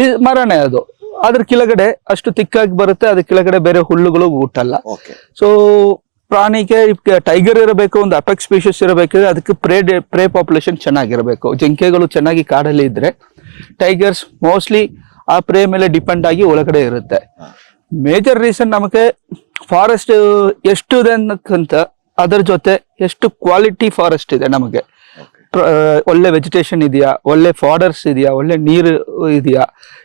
ಈ ಮರನೇ ಅದು. ಅದ್ರ ಕೆಳಗಡೆ ಅಷ್ಟು ತಿಕ್ಕಾಗಿ ಬರುತ್ತೆ, ಅದ್ರ ಕೆಳಗಡೆ ಬೇರೆ ಹುಲ್ಲುಗಳು ಹುಟ್ಟಲ್ಲ. ಸೊ ಪ್ರಾಣಿಗೆ ಟೈಗರ್ ಇರಬೇಕು, ಒಂದು ಅಪೆಕ್ಸ್ ಸ್ಪೀಷೀಸ್ ಇರಬೇಕಿದ್ರೆ ಅದಕ್ಕೆ ಪ್ರೇ ಪಾಪ್ಯುಲೇಷನ್ ಚೆನ್ನಾಗಿರಬೇಕು. ಜಿಂಕೆಗಳು ಚೆನ್ನಾಗಿ ಕಾಡಲ್ಲಿ ಇದ್ರೆ ಟೈಗರ್ಸ್ ಮೋಸ್ಟ್ಲಿ ಆ ಪ್ರೇ ಮೇಲೆ ಡಿಪೆಂಡ್ ಆಗಿ ಒಳಗಡೆ ಇರುತ್ತೆ. ಮೇಜರ್ ರೀಸನ್ ನಮಗೆ ಫಾರೆಸ್ಟ್ ಎಷ್ಟು ಇದೆ ಅನ್ನೋಕ್ಕಿಂತ ಅದರ ಜೊತೆ ಎಷ್ಟು ಕ್ವಾಲಿಟಿ ಫಾರೆಸ್ಟ್ ಇದೆ ನಮಗೆ. ಒಳ್ಳೆ ವೆಜಿಟೇಷನ್ ಇದೆಯಾ, ಒಳ್ಳೆ ಫಾಡರ್ಸ್ ಇದೆಯಾ, ಒಳ್ಳೆ ನೀರು ಇದೆಯಾ,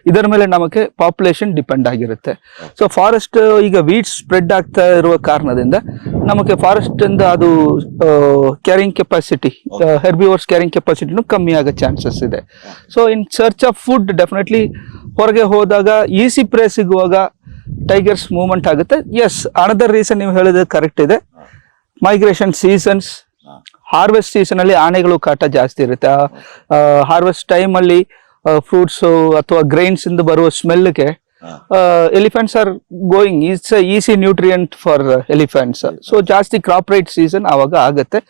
ಇದರ ಮೇಲೆ ನಮಗೆ ಪಾಪ್ಯುಲೇಷನ್ ಡಿಪೆಂಡ್ ಆಗಿರುತ್ತೆ. ಸೊ ಫಾರೆಸ್ಟ್ ಈಗ ವೀಡ್ಸ್ ಸ್ಪ್ರೆಡ್ ಆಗ್ತಾ ಇರುವ ಕಾರಣದಿಂದ ನಮಗೆ ಫಾರೆಸ್ಟ್ ಇಂದ ಅದು ಕ್ಯಾರಿಂಗ್ ಕೆಪಾಸಿಟಿ, ಹೆರ್ಬಿವರ್ಸ್ ಕ್ಯಾರಿಂಗ್ ಕೆಪಾಸಿಟಿನೂ ಕಮ್ಮಿ ಆಗೋ ಚಾನ್ಸಸ್ ಇದೆ. So in search of food definitely ಹೊರಗೆ ಹೋದಾಗ ಈಸಿ ಪ್ರೇ ಸಿಗುವಾಗ ಟೈಗರ್ಸ್ ಮೂವ್ಮೆಂಟ್ ಆಗುತ್ತೆ. ಎಸ್, ಅನದರ್ ರೀಸನ್ ನೀವು ಹೇಳಿದ್ರೆ ಕರೆಕ್ಟ್ ಇದೆ. ಮೈಗ್ರೇಷನ್ ಸೀಸನ್ಸ್, ಹಾರ್ವೆಸ್ಟ್ ಸೀಸನ್ ಅಲ್ಲಿ ಆನೆಗಳು ಕಾಟ ಜಾಸ್ತಿ ಇರುತ್ತೆ. ಹಾರ್ವೆಸ್ಟ್ ಟೈಮ್ ಅಲ್ಲಿ ಫ್ರೂಟ್ಸ್ ಅಥವಾ ಗ್ರೈನ್ಸ್ ಇಂದ ಬರುವ ಸ್ಮೆಲ್ಗೆ elephants are going. It's easy nutrient for elephants. So ಜಾಸ್ತಿ ಕ್ರಾಪ್ ರೈಟ್ ಸೀಸನ್ ಆವಾಗ ಆಗುತ್ತೆ.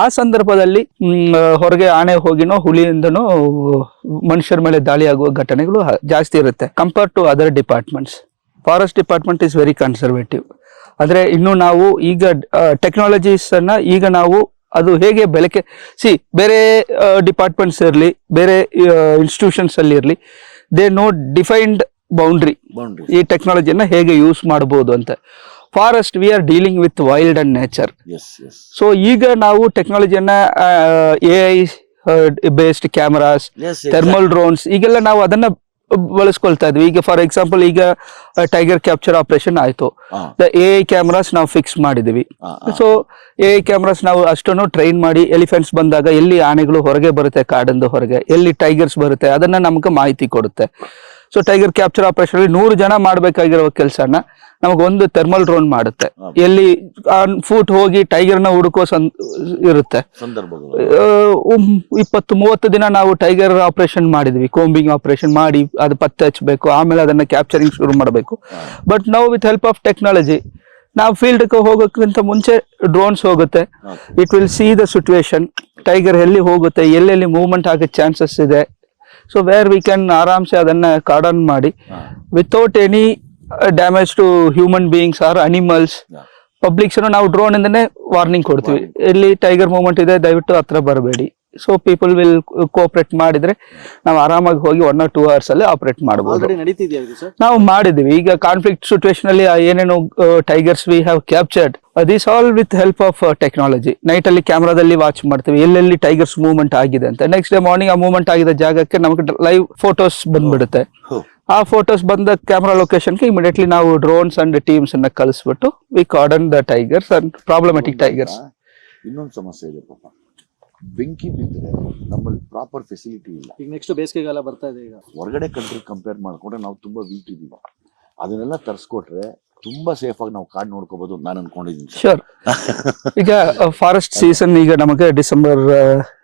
ಆ ಸಂದರ್ಭದಲ್ಲಿ ಹೊರಗೆ ಆನೆ ಹೋಗಿನೋ ಹುಲಿಯಿಂದನೋ ಮನುಷ್ಯರ ಮೇಲೆ ದಾಳಿ ಆಗುವ ಘಟನೆಗಳು ಜಾಸ್ತಿ ಇರುತ್ತೆ compare to other departments. Forest department is very conservative. ಅಂದ್ರೆ ಇನ್ನು ನಾವು ಈಗ ಟೆಕ್ನಾಲಜೀಸ್ ಅನ್ನ ಈಗ ನಾವು ಅದು ಹೇಗೆ ಬೆಳಕೆ ಬೇರೆ ಡಿಪಾರ್ಟ್ಮೆಂಟ್ಸ್ ಇರಲಿ, ಬೇರೆ ಇನ್ಸ್ಟಿಟ್ಯೂಷನ್ಸ್ ಅಲ್ಲಿ ಇರಲಿ, ದೇ ನೋ ಡಿಫೈನ್ಡ್ ಬೌಂಡ್ರಿ ಈ ಟೆಕ್ನಾಲಜಿಯನ್ನ ಹೇಗೆ ಯೂಸ್ ಮಾಡಬಹುದು ಅಂತ. Forest we are dealing with wild and nature. So ಈಗ ನಾವು ಟೆಕ್ನಾಲಜಿಯನ್ನ AI based cameras, thermal drones, ಈಗೆಲ್ಲ ನಾವು ಅದನ್ನ ಬಳಸ್ಕೊಳ್ತಾ ಇದ್ವಿ. ಈಗ ಫಾರ್ ಎಕ್ಸಾಂಪಲ್ ಈಗ ಟೈಗರ್ ಕ್ಯಾಪ್ಚರ್ ಆಪರೇಷನ್ ಆಯ್ತು, AI ಕ್ಯಾಮರಾಸ್ ನಾವು ಫಿಕ್ಸ್ ಮಾಡಿದ್ವಿ. ಸೊ AI ಕ್ಯಾಮರಾಸ್ ನಾವು ಅಷ್ಟನ್ನು ಟ್ರೈನ್ ಮಾಡಿ ಎಲಿಫೆಂಟ್ಸ್ ಬಂದಾಗ ಎಲ್ಲಿ ಆನೆಗಳು ಹೊರಗೆ ಬರುತ್ತೆ, ಕಾಡಿಂದ ಹೊರಗೆ ಎಲ್ಲಿ ಟೈಗರ್ಸ್ ಬರುತ್ತೆ, ಅದನ್ನ ನಮ್ಗೆ ಮಾಹಿತಿ ಕೊಡುತ್ತೆ. ಸೊ ಟೈಗರ್ ಕ್ಯಾಪ್ಚರ್ ಆಪರೇಷನ್ ಅಲ್ಲಿ 100 ಜನ ಮಾಡ್ಬೇಕಾಗಿರೋ ಕೆಲಸನ ನಮಗ್ ಒಂದು ಥರ್ಮಲ್ ಡ್ರೋನ್ ಮಾಡುತ್ತೆ. ಎಲ್ಲಿ ಫೂಟ್ ಹೋಗಿ ಟೈಗರ್ನ ಹುಡುಕೋ ಇರುತ್ತೆ. 20-30 ದಿನ ನಾವು ಟೈಗರ್ ಆಪರೇಷನ್ ಮಾಡಿದ್ವಿ, ಕೋಂಬಿಂಗ್ ಆಪರೇಷನ್ ಮಾಡಿ ಅದು ಪತ್ತೆ ಹಚ್ಚಬೇಕು, ಆಮೇಲೆ ಅದನ್ನ ಕ್ಯಾಪ್ಚರಿಂಗ್ ಶುರು ಮಾಡಬೇಕು. ಬಟ್ ನಾವು ವಿತ್ ಹೆಲ್ಪ್ ಆಫ್ ಟೆಕ್ನಾಲಜಿ ನಾವು ಫೀಲ್ಡ್ ಹೋಗೋಕ್ಕಿಂತ ಮುಂಚೆ ಡ್ರೋನ್ಸ್ ಹೋಗುತ್ತೆ. It will see the situation, tiger ಎಲ್ಲಿ ಹೋಗುತ್ತೆ, ಎಲ್ಲೆಲ್ಲಿ ಮೂವ್ಮೆಂಟ್ ಆಗೋ ಚಾನ್ಸಸ್ ಇದೆ. ಸೊ ವೇರ್ ವಿ ಕ್ಯಾನ್ ಆರಾಮ್ಸೆ ಅದನ್ನ ಕಾರ್ಡನ್ ಮಾಡಿ without any damage to human beings or animals. Publics ನಾವು ಡ್ರೋನ್ ಇಂದನೇ ವಾರ್ನಿಂಗ್ ಕೊಡ್ತೀವಿ, ಇಲ್ಲಿ ಟೈಗರ್ ಮೂವ್ಮೆಂಟ್ ಇದೆ, ದಯವಿಟ್ಟು ಹತ್ರ ಬರಬೇಡಿ, ಸೊ ಪೀಪಲ್ ವಿಲ್ ಕೋಆಪರೇಟ್ ಮಾಡಿದ್ರೆ ನಾವು ಆರಾಮಾಗಿ ಹೋಗಿ 1 or 2 hours ಅಲ್ಲಿ ಆಪರೇಟ್ ಮಾಡಬಹುದು. ಆಲ್ರೆಡಿ ನಡೀತಿದೆಯಾ ಇದು ಸರ್? ನಾವು ಮಾಡಿದೀವಿ. ಈಗ ಕಾನ್ಫ್ಲಿಕ್ಟ್ ಸಿಚುವೇಶನ್ ಅಲ್ಲಿ ಏನೇನು tigers we have captured this all with help of technology. Night ಅಲ್ಲಿ ಕ್ಯಾಮ್ರಾದಲ್ಲಿ ವಾಚ್ ಮಾಡ್ತೀವಿ ಎಲ್ಲೆಲ್ಲಿ ಟೈಗರ್ಸ್ ಮೂವ್ಮೆಂಟ್ ಆಗಿದೆ ಅಂತ. ನೆಕ್ಸ್ಟ್ ಡೇ ಮಾರ್ನಿಂಗ್ ಆ ಮೂವ್ಮೆಂಟ್ ಆಗಿದ್ದ ಜಾಗಕ್ಕೆ ನಮಗೆ ಲೈವ್ ಫೋಟೋಸ್ ಬಂದ್ಬಿಡುತ್ತೆ. ಆ ಫೋಟೋಸ್ ಬಂದ ಕ್ಯಾಮ್ರಾ ಲೊಕೇಶನ್ಗೆ ಇಮಿಡಿಯೇಟ್ಲಿ ನಾವು ಡ್ರೋನ್ಸ್ ಅಂಡ್ ಟೀಮ್ಸ್ ಅನ್ನ ಕಳಿಸ್ಬಿಟ್ಟು we cordon the tigers and problematic tigers. ಇನ್ನೊಂದು ಸಮಸ್ಯೆ ಇದೆ ಪಾಪ, ಬೆಂಕಿ ಬಿದ್ದರೆ ನಮ್ಮಲ್ಲಿ ಪ್ರಾಪರ್ ಫೆಸಿಲಿಟಿ ಇಲ್ಲ. ಈಗ ನೆಕ್ಸ್ಟ್ ಬೇಸಿಗೆಗಾಲ ಬರ್ತಾ ಇದೆ. ಈಗ ಹೊರಗಡೆ ಕಂಟ್ರಿ ಕಂಪೇರ್ ಮಾಡ್ಕೊಂಡ್ರೆ ನಾವು ತುಂಬಾ ವೀಕ್ ಇದೀವಿ. ಅದನ್ನೆಲ್ಲ ತರಿಸ್ಕೊಟ್ರೆ ತುಂಬಾ ಸೇಫ್ ಆಗಿ ನಾವು ಕಾಡ್ ನೋಡ್ಕೋಬಹುದು ನಾನು ಅನ್ಕೊಂಡಿದ್ದೀನಿ. ಶೋರ್. ಈಗ ಫಾರೆಸ್ಟ್ ಸೀಸನ್ ಈಗ ನಮಗೆ ಡಿಸೆಂಬರ್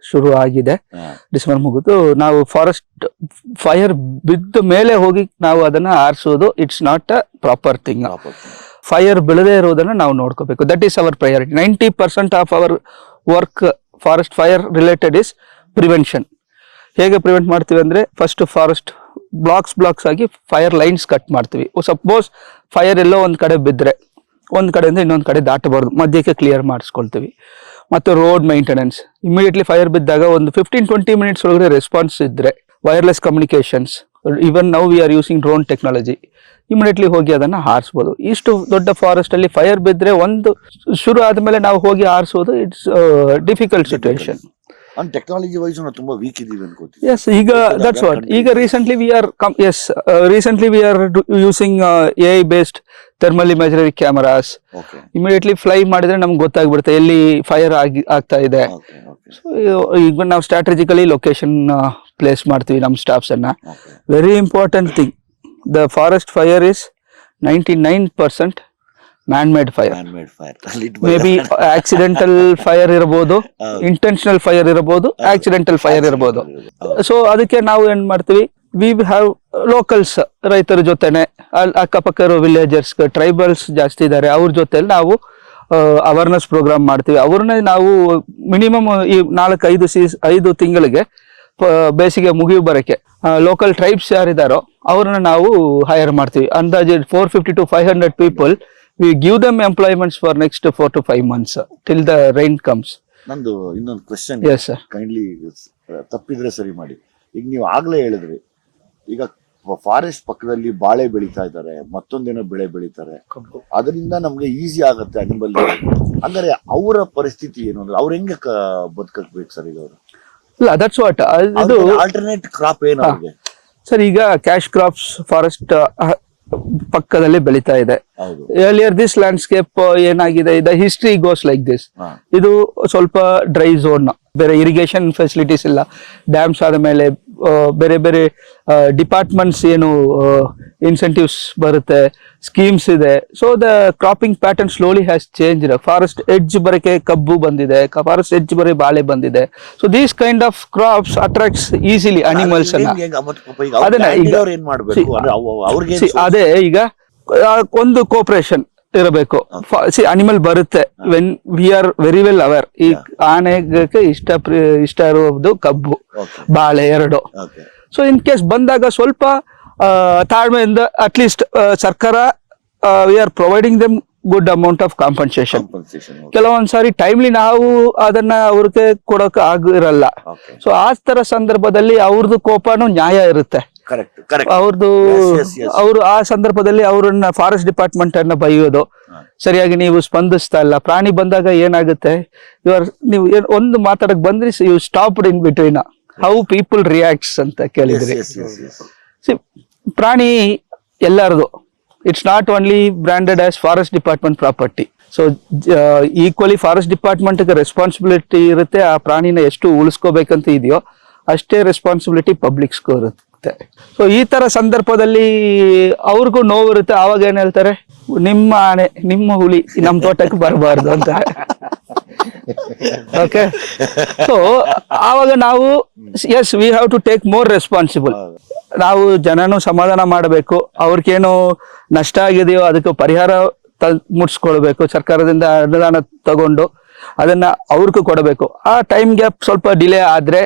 ಶುರು ಆಗಿದೆ. ಡಿಸೆಂಬರ್ ಮುಗಿದು ನಾವು ಫಾರೆಸ್ಟ್ ಫೈರ್ ಬಿದ್ದ ಮೇಲೆ ಹೋಗಿ ನಾವು ಅದನ್ನ ಆರಿಸೋದು it's not a proper thing. Fire ಬೀಳದೇ ಇರೋದನ್ನ ನಾವು ನೋಡ್ಕೋಬೇಕು. That is our priority. 90% of our work forest fire related is prevention. ಹೇಗೆ ಪ್ರಿವೆಂಟ್ ಮಾಡ್ತೀವಿ ಅಂದ್ರೆ ಫಸ್ಟ್ ಫಾರೆಸ್ಟ್ ಬ್ಲಾಕ್ಸ್ ಆಗಿ ಫೈರ್ ಲೈನ್ಸ್ ಕಟ್ ಮಾಡ್ತೀವಿ. ಸಪೋಸ್ ಫೈರ್ ಎಲ್ಲೋ ಒಂದ್ ಕಡೆ ಬಿದ್ದರೆ ಒಂದ್ ಕಡೆಯಿಂದ ಇನ್ನೊಂದ್ ಕಡೆ ದಾಟಬಾರ್ದು, ಮಧ್ಯಕ್ಕೆ ಕ್ಲಿಯರ್ ಮಾಡಿಸ್ಕೊಳ್ತೀವಿ. ಮತ್ತು ರೋಡ್ ಮೈಂಟೆನೆನ್ಸ್, ಇಮಿಡಿಯೇಟ್ಲಿ ಫೈರ್ ಬಿದ್ದಾಗ ಒಂದು 15-20 minutes ಒಳಗಡೆ ರೆಸ್ಪಾನ್ಸ್ ಇದ್ರೆ, wireless communications, even now we are using drone technology, immediately ಹೋಗಿ ಅದನ್ನ ಹಾರಿಸಬಹುದು. ಇಷ್ಟು ದೊಡ್ಡ ಫಾರೆಸ್ಟ್ ಅಲ್ಲಿ ಫೈರ್ ಬಿದ್ರೆ ಒಂದು ಶುರು ಆದ್ಮೇಲೆ ನಾವು ಹೋಗಿ ಹಾರಿಸೋದು it's difficult situation. Technology wise ನಾವು ತುಂಬಾ ವೀಕ್ ಇದೀವಿ ಅನ್ಕೋತೀವಿ. Yes, ಈಗ that's what. ಈಗ recently we are using AI based thermal imagery cameras. Immediately fly ಮಾಡಿದ್ರೆ ನಮ್ಗೆ ಗೊತ್ತಾಗ್ಬಿಡುತ್ತೆ ಎಲ್ಲಿ ಫೈರ್ ಆಗ್ತಾ ಇದೆ. ಸೊ ಈಗ ನಾವು ಸ್ಟ್ರಾಟಜಿಕಲಿ ಲೊಕೇಶನ್ ಪ್ಲೇಸ್ ಮಾಡ್ತೀವಿ ನಮ್ಮ ಸ್ಟಾಫ್ಸ್ ಅನ್ನ. Very important thing, the forest fire is 99% man-made fire. Maybe accidental fire ಇರಬಹುದು, ಇಂಟೆನ್ಷನಲ್ ಫೈರ್ ಇರಬಹುದು, ಆಕ್ಸಿಡೆಂಟಲ್ ಫೈರ್ ಇರಬಹುದು. ಸೊ ಅದಕ್ಕೆ ನಾವು ಏನ್ ಮಾಡ್ತೀವಿ, ವಿ ಹ್ಯಾವ್ ಲೋಕಲ್ಸ್, ರೈತರ ಜೊತೆನೆ ಅಕ್ಕಪಕ್ಕ ಇರೋ ವಿಲೇಜರ್ಸ್, ಟ್ರೈಬಲ್ಸ್ ಜಾಸ್ತಿ ಇದ್ದಾರೆ, ಅವ್ರ ಜೊತೆಲಿ ನಾವು ಅವೇರ್ನೆಸ್ ಪ್ರೋಗ್ರಾಮ್ ಮಾಡ್ತೀವಿ. ಅವ್ರನ್ನೇ ನಾವು ಮಿನಿಮಮ್ ಈ 4-5 ತಿಂಗಳಿಗೆ ಬೇಸಿಗೆ ಮುಗಿಯು ಬರಕ್ಕೆ ಲೋಕಲ್ ಟ್ರೈಬ್ಸ್ ಯಾರಿದಾರೋ ಅವ್ರನ್ನ ನಾವು ಹೈರ್ ಮಾಡ್ತೀವಿ. ಅಂದಾಜು 450 to 500 people. We give them employments for next 4 to 5 months till the rain comes. ನಂದು ಇನ್ನೊಂದು ಕ್ವೆಶ್ಚನ್. Yes sir. ಕೈಂಡ್ಲಿ ತಪ್ಪಿದ್ರೆ ಸರಿ ಮಾಡಿ. ಈಗ ನೀವು ಆಗ್ಲೇ ಹೇಳಿದ್ರಿ, ಈಗ ಫಾರೆಸ್ಟ್ ಪಕ್ಕದಲ್ಲಿ ಬಾಳೆ ಬೆಳೀತಾ ಇದ್ದಾರೆ, ಮತ್ತೊಂದೇನೋ ಬೆಳೆ ಬೆಳೀತಾರೆ, ಅದರಿಂದ ನಮ್ಗೆ ಈಸಿ ಆಗುತ್ತೆ ಅನಿಮಲ್. ಹಂಗಾರೆ ಅವರ ಪರಿಸ್ಥಿತಿ ಏನು ಅಂದ್ರೆ ಅವ್ರು ಹೆಂಗೆ ಬದುಕಬೇಕು ಸರ್? ಈಗ ಅವರು ಇಲ್ಲ, ದಟ್ಸ್ ವಾಟ್ ಇದು ಆಲ್ಟರ್ನೇಟ್ ಕ್ರಾಪ್ ಏನು ಅವ್ರಿಗೆ ಸರ್? ಈಗ ಕ್ಯಾಶ್ ಕ್ರಾಪ್ಸ್ ಫಾರೆಸ್ಟ್ ಪಕ್ಕದಲ್ಲಿ ಬೆಳೀತಾ ಇದೆ. ಎರ್ಲಿಯರ್ ದಿಸ್ ಲ್ಯಾಂಡ್ಸ್ಕೇಪ್ ಏನಾಗಿದೆ, the history goes like this. ಇದು ಸ್ವಲ್ಪ ಡ್ರೈ ಝೋನ್, ಬೇರೆ ಇರಿಗೇಷನ್ ಫೆಸಿಲಿಟೀಸ್ ಇಲ್ಲ. ಡ್ಯಾಮ್ಸ್ ಆದ ಮೇಲೆ ಬೇರೆ ಬೇರೆ ಡಿಪಾರ್ಟ್ಮೆಂಟ್ಸ್ ಏನು ಇನ್ಸೆಂಟಿವ್ಸ್ ಬರುತ್ತೆ, ಸ್ಕೀಮ್ಸ್ ಇದೆ. So the cropping pattern slowly has change. Forest edge ಬರಕ್ಕೆ ಕಬ್ಬು ಬಂದಿದೆ, ಫಾರೆಸ್ಟ್ ಎಡ್ಜ್ ಬರೀ ಬಾಳೆ ಬಂದಿದೆ. So these kind of crops attracts easily animals ಅನ್ನ. ಅದೇ ಈಗ ಒಂದು ಕೋಪರೇಷನ್ ಇರಬೇಕು. ಅನಿಮಲ್ ಬರುತ್ತೆ when we are very well aware. ಈ ಆನೆಗೆ ಇಷ್ಟ ಇರುವುದು ಕಬ್ಬು, ಬಾಳೆ ಎರಡು. ಸೊ ಇನ್ ಕೇಸ್ ಬಂದಾಗ ಸ್ವಲ್ಪ ತಾಳ್ಮೆಯಿಂದ ಅಟ್ಲೀಸ್ಟ್ ಸರ್ಕಾರ we are providing them good amount of compensation. ಕೆಲವೊಂದ್ಸಾರಿ ಟೈಮ್ಲಿ ನಾವು ಅದನ್ನ ಅವ್ರಿಗೆ ಕೊಡೋಕೆ ಆಗಿರಲ್ಲ. ಸೊ ಆ ತರ ಸಂದರ್ಭದಲ್ಲಿ ಅವ್ರದ್ದು ಕೋಪನೂ ನ್ಯಾಯ ಇರುತ್ತೆ. ಅವ್ರದ್ದು ಅವರು ಆ ಸಂದರ್ಭದಲ್ಲಿ ಅವ್ರನ್ನ ಫಾರೆಸ್ಟ್ ಡಿಪಾರ್ಟ್ಮೆಂಟ್ ಅನ್ನ ಬೈಯೋದು, ಸರಿಯಾಗಿ ನೀವು ಸ್ಪಂದಿಸ್ತಾ ಇಲ್ಲ. ಪ್ರಾಣಿ ಬಂದಾಗ ಏನಾಗುತ್ತೆ, ನೀವು ಒಂದು ಮಾತಾಡಕ್ ಬಂದ್ರಿ, you stopped in between. How people reacts ಅಂತ ಕೇಳಿದ್ರಿ. ಪ್ರಾಣಿ ಎಲ್ಲರದು, it's not only branded as forest department property. So equally forest department responsibility ಇರುತ್ತೆ. ಆ ಪ್ರಾಣಿನ ಎಷ್ಟು ಉಳಿಸ್ಕೋಬೇಕಂತ ಇದೆಯೋ ಅಷ್ಟೇ ರೆಸ್ಪಾನ್ಸಿಬಿಲಿಟಿ ಪಬ್ಲಿಕ್ಸ್ಗೂ ಇರುತ್ತೆ. ಸೊ ಈ ತರ ಸಂದರ್ಭದಲ್ಲಿ ಅವ್ರಿಗೂ ನೋವು ಇರುತ್ತೆ. ಆವಾಗ ಏನ್ ಹೇಳ್ತಾರೆ, ನಿಮ್ಮ ಆನೆ, ನಿಮ್ಮ ಹುಲಿ ನಮ್ ತೋಟಕ್ಕೆ ಬರಬಾರ್ದು ಅಂತ. ಓಕೆ, ಸೊ ಆವಾಗ ನಾವು yes we have to take more responsible. ನಾವು ಜನನು ಸಮಾಧಾನ ಮಾಡಬೇಕು. ಅವ್ರಿಗೇನು ನಷ್ಟ ಆಗಿದೆಯೋ ಅದಕ್ಕೆ ಪರಿಹಾರ ಮುಟ್ಸ್ಕೊಳ್ಬೇಕು. ಸರ್ಕಾರದಿಂದ ಅನುದಾನ ತಗೊಂಡು ಅದನ್ನ ಅವ್ರಿಗೂ ಕೊಡಬೇಕು. ಆ ಟೈಮ್ ಗ್ಯಾಪ್ ಸ್ವಲ್ಪ ಡಿಲೇ ಆದ್ರೆ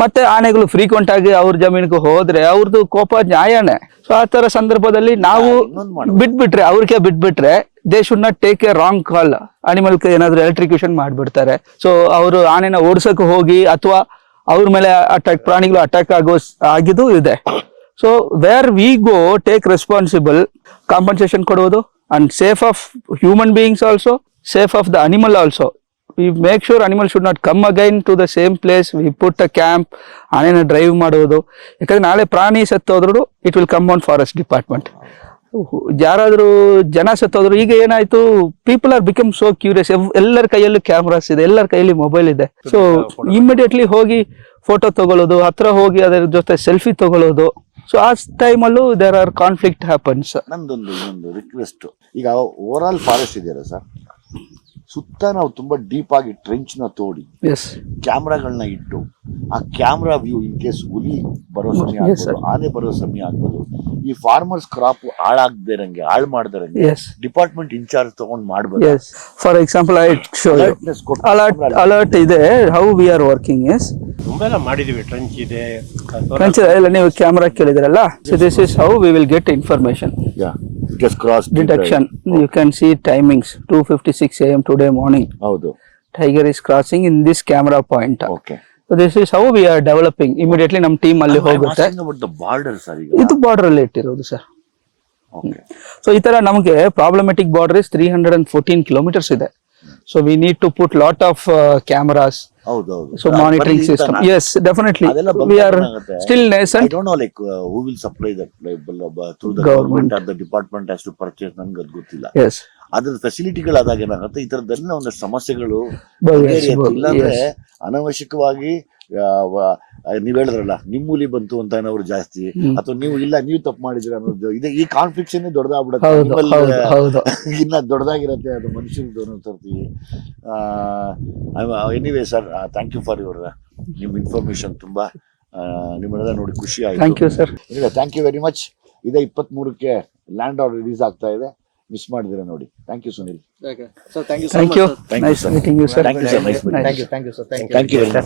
ಮತ್ತೆ ಆನೆಗಳು ಫ್ರೀಕ್ವೆಂಟ್ ಆಗಿ ಅವ್ರ ಜಮೀನಿಗೆ ಹೋದ್ರೆ ಅವ್ರದ್ದು ಕೋಪ ನ್ಯಾಯನೇ. ಸೊ ಆ ತರ ಸಂದರ್ಭದಲ್ಲಿ ನಾವು ಇನ್ನೊಂದು ಮಾಡುವ. ಬಿಟ್ಬಿಟ್ರೆ ಅವ್ರಿಗೆ ಬಿಟ್ಬಿಟ್ರೆ they should not take a wrong call. Animal ಏನಾದ್ರು ಎಲೆಕ್ಟ್ರಿಕ್ಯೂಷನ್ ಮಾಡ್ಬಿಡ್ತಾರೆ. ಸೊ ಅವರು ಆನೆನ ಓಡಿಸಕ್ಕೆ ಹೋಗಿ ಅಥವಾ ಅವ್ರ ಮೇಲೆ ಪ್ರಾಣಿಗಳು ಅಟ್ಯಾಕ್ ಆಗಿದ್ದು ಇದೆ. So where we go take responsible, compensation ಕೊಡುವುದು and safe of human beings also, safe of the animal also. We make sure animal should not come again to the same place. We put a camp, ಆನೆನ drive ಮಾಡೋದು. ಯಾಕಂದ್ರೆ ನಾಳೆ ಪ್ರಾಣಿ ಸತ್ತೋದ್ರು it will come on forest department. ಯಾರಾದ್ರೂ ಜನ ಸತ್ತೋದ್ರು, ಈಗ ಏನಾಯ್ತು, people are become so curious. ಎಲ್ಲರ ಕೈಯಲ್ಲೂ ಕ್ಯಾಮ್ರಾಸ್ ಇದೆ, ಎಲ್ಲರ ಕೈಯಲ್ಲಿ ಮೊಬೈಲ್ ಇದೆ. ಸೊ ಇಮಿಡಿಯೇಟ್ಲಿ ಹೋಗಿ ಫೋಟೋ ತಗೊಳ್ಳೋದು, ಹತ್ರ ಹೋಗಿ ಅದರ ಜೊತೆ ಸೆಲ್ಫಿ ತಗೊಳ್ಳೋದು. ಸೊ ಆ ಟೈಮಲ್ಲೂ ದೇರ್ ಆರ್ ಕಾನ್ಫ್ಲಿಕ್ಟ್ ಹ್ಯಾಪನ್ಸ್. ಇನ್ನೊಂದು ರಿಕ್ವೆಸ್ಟ್, ಈಗ ಓವರ್ ಆಲ್ ಫಾರೆಸ್ಟ್ ಇದೆಯಲ್ಲ ಸರ್, ಸುತ್ತ ನಾವು ತುಂಬಾ ಡೀಪ್ ಆಗಿ ಟ್ರೆಂಚ್ ನ ತೋಡಿ ಎಸ್, ಕ್ಯಾಮ್ರಾಗಳನ್ನ ಇಟ್ಟು ಆ ಕ್ಯಾಮ್ರಾ ವ್ಯೂ ಇನ್ ಕೇಸ್ ಹುಲಿ ಬರೋ ಸಮಯ Yes, sir. ಆಗ್ಬೋದು, ಆನೆ ಬರೋ ಸಮಯ ಆಗ್ಬೋದು, ಈ ಫಾರ್ಮರ್ಸ್ ಕ್ರಾಪ್ ಹಾಳಾಗ್ದಿರಂಗೆ ಹಾಳು ಮಾಡ್ದಿರಂಗೆ ಎಸ್, ಡಿಪಾರ್ಟ್ಮೆಂಟ್ ಇನ್ಚಾರ್ಜ್ ತಗೊಂಡ್ ಮಾಡ್ಬೋದು. Yes. For example I show you Alertness ಕೊಟ್ಟು ಅಲರ್ಟ್ ಇದೆ. How we are working is ತುಂಬಾ ಎಲ್ಲ ಮಾಡಿದೀವಿ. ಟ್ರಂಚ್ ಇದೆ, ಎಲ್ಲ ನೀವು ಕ್ಯಾಮ್ರಾ ಕೇಳಿದ್ರಲ್ಲ. So this is how we will get information. Yeah, it has crossed Detection. You can see timings 2:56 a.m. today morning. ಹೌದು. Tiger is crossing in this camera point. Okay. So this is how we are developing. Immediately ನಮ್ಮ team ಅಲ್ಲಿ ಹೋಗುತ್ತೆ. Border sir ಈಗ ಇದು border ಅಲ್ಲಿ ಇಟ್ಟಿರೋದು sir. Okay. So ಈ ತರ ನಮಗೆ ಪ್ರಾಬ್ಲಮೆಟಿಕ್ ಬಾರ್ಡರ್ ಇಸ್ 314 ಕಿಲೋಮೀಟರ್ಸ್ ಇದೆ. So we need to put lot of cameras. ಹೌದು ಹೌದು. So monitoring system. Yes, definitely ಅದೆಲ್ಲ ವಿ ಆರ್ ಬಂದಾಗುತ್ತೆ. Still I nascent. don't know like who will supply that through the Government. government or the department has to purchase, ನನ್ಗೆ ಅದು ಗೊತ್ತಿಲ್ಲ. Yes. ಅದ್ರ ಫೆಸಿಲಿಟಿಗಳಾದಾಗ ಏನಾಗುತ್ತೆ, ಈ ತರದೆಲ್ಲ ಒಂದಷ್ಟು ಸಮಸ್ಯೆಗಳು ಬಗೆಹರಿಸಬಹುದು. ಇಲ್ಲಾಂದ್ರೆ Yes. ಅನವಶ್ಯಕವಾಗಿ ನೀವ್ ಹೇಳಿದ್ರಲ್ಲ ನಿಮ್ಮೂಲಿ ಬಂತು ಅಂತ ಅನ್ನೋರು ಜಾಸ್ತಿ, ಅಥವಾ ನೀವು ತಪ್ಪು ಮಾಡಿದ್ರೆ ಅನ್ನೋದು ಇದೆ. ಈ ಕಾನ್ಫ್ಲಿಕ್ಟ್ಸ್ ಹೌದು, ದೊಡ್ಡದಾಗ್ಬಿಡುತ್ತೆ, ಹೌದು. ಇನ್ನ ದೊಡ್ಡದಾಗಿರತ್ತೆ, ಅದು ಮನುಷ್ಯರದ್ದು ಅನ್ನೋ ತರ್ತೀವಿ. Anyway sir, thank you for your ನಿಮ್ ಇನ್ಫಾರ್ಮೇಶನ್. ತುಂಬಾ ನಿಮ್ಮನ್ನೆಲ್ಲ ನೋಡಿ ಖುಷಿ ಆಯ್ತು. Thank you sir. Thank you very much. ಇದೇ 23ಕ್ಕೆ ಲ್ಯಾಂಡ್ ಆರ್ಡರ್ ರಿಲೀಸ್ ಆಗ್ತಾ ಇದೆ, ಮಿಸ್ ಮಾಡಿದಿರ ನೋಡಿ. Thank you Sunil. Sir thank you so Thank much you. Sir. Thank you, Nice sir. meeting you, sir. Thank you, sir. Nice meeting you. Thank you sir. Thank you very much.